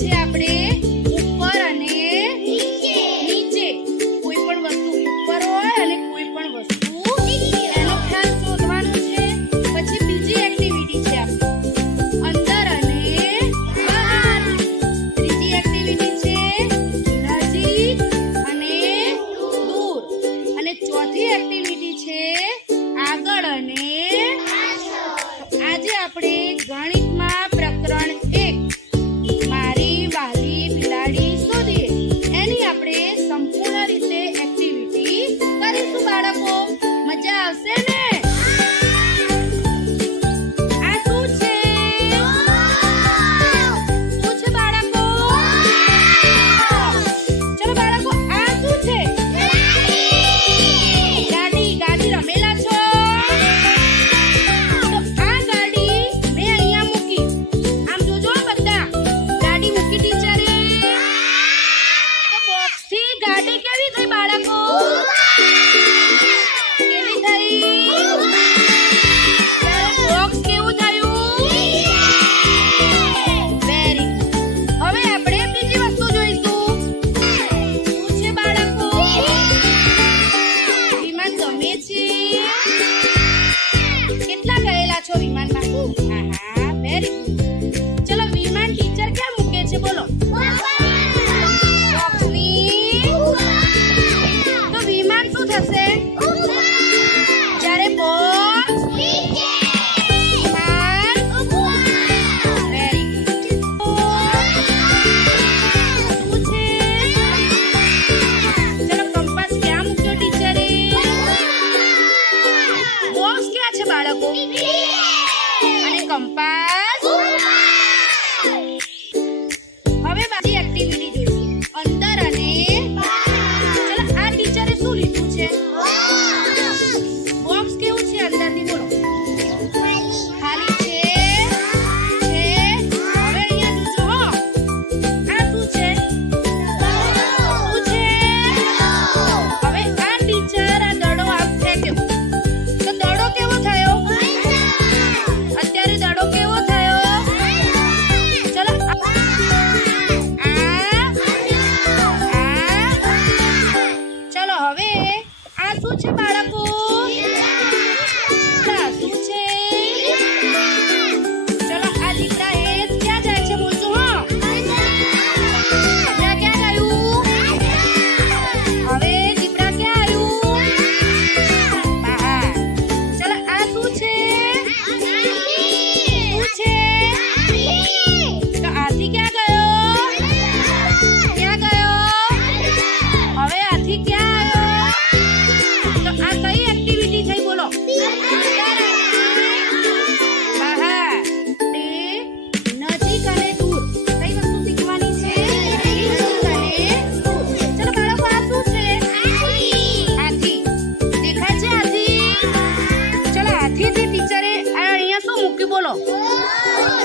છે આપણે ઉપર અને નીચે. કોઈ પણ વસ્તુ ઉપર હોય અને કોઈ પણ વસ્તુ એનો ખ્યાલ શોધવાનો છે. પછી બીજી એક્ટિવિટી છે આપણી અંદર અને બહાર. ત્રીજી એક્ટિવિટી છે નજીક અને દૂર. અને ચોથી એક્ટિવિટી છે આગળ અને આજે આપણે ગણિતમાં પ્રકરણ 1 મારી વાલી બિલાડી શોધીએ એની આપણે સંપૂર્ણ રીતે એક્ટિવિટી કરીશું બાળકો. મજા આવશે ને? આ શું છે? શું છે બાળકો? ચલો બાળકો, આ શું છે? ગાડી. ગાડી રમેલા છો? અને કંપાસ. હવે બાકી એક્ટિવિટી જોઈશું અંદર અને ચલો આ ટીચરે શું લીધું છે? બોક્સ કેવું છે અંદરથી બોલો? ખાલી છે. હવે અહીંયા જોજો હો. આ શું છે? શું છે? હવે આ ટીચર આ દડો આપ ફેંક્યો તો દડો કેવો થયો?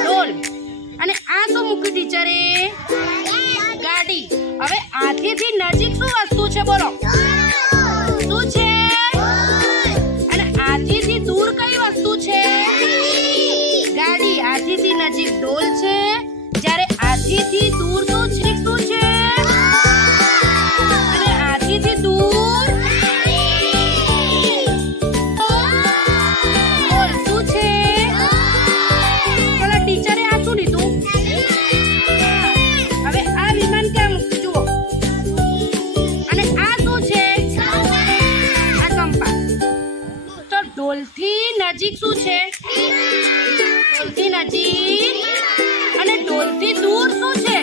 ડોલ. અને આ શું મૂક્યું ટીચરે? ગાડી. હવે આથીથી નજીક શું વસ્તુ છે બોલો? શું છે? અને આથીથી દૂર કઈ વસ્તુ છે? ગાડી. આથીથી નજીક ડોલ છે, જ્યારે આથીથી દૂર શું છે? શું છે? અને આથીથી દૂર ડોલથી નજીક શું છે? ડોલથી નજીક. અને ડોલથી દૂર શું છે?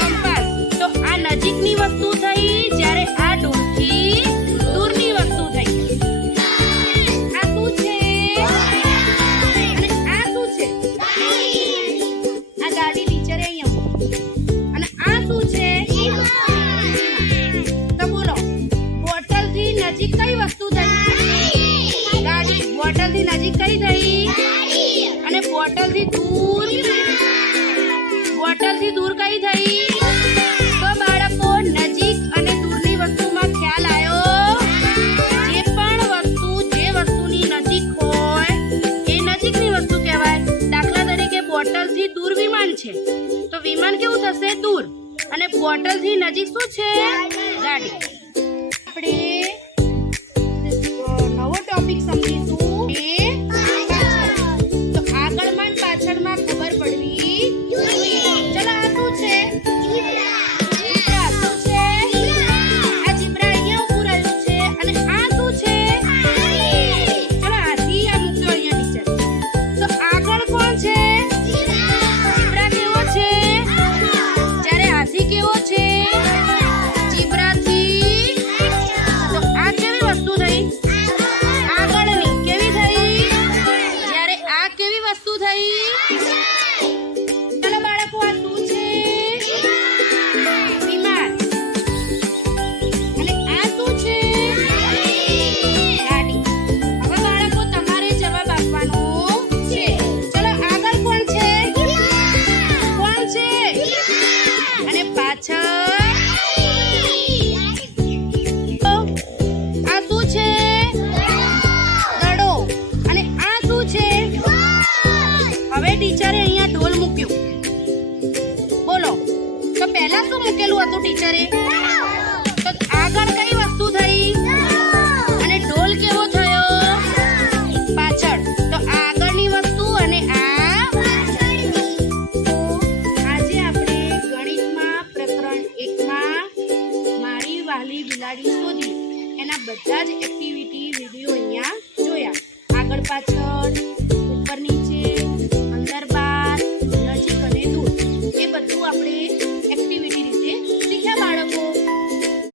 કંપાસ. તો આ નજીકની વસ્તુ થઈ, જ્યારે આ ડોલથી દૂરની વસ્તુ થઈ. આ શું છે? અને આ શું છે? આ ગાડી ટીચરે અહીંયા. અને આ શું છે? તો બોલો, બોટલથી નજીક કઈ વસ્તુ થઈ? બોટલથી નજીક કઈ થઈ? અને બોટલથી દૂર કઈ થઈ? તો બાળકો, નજીક અને દૂરની વસ્તુમાં ખ્યાલ આવ્યો? જે પણ વસ્તુ જે વસ્તુની નજીક હોય એ નજીકની વસ્તુ કહેવાય. દાખલા તરીકે બોટલથી દૂર વિમાન છે તો તો વિમાન કેવું થશે? દૂર. અને બોટલ થી નજીક શું છે? ગાડી. આપણે નવો ટોપિક સમજીશું એ તો આગળમાં અને પાછળમાં ખબર પડવી જોઈએ. ચલો આ શું છે? ટીચરે અહીંયા ઢોલ મૂક્યું. બોલો તો પહેલા શું મૂકેલું હતું ટીચરે? તો આગળ કઈ વસ્તુ થઈ? અને ઢોલ કેવો થયો? પાછળ. તો આગળની વસ્તુ અને આ આજે આપણે ગણિતમાં પ્રકરણ 1 માં મારી વહાલી બિલાડી શોધી એના બધા જ એક્ટિવિટી વિડીયો અહીંયા જોયા. આગળ પાછળ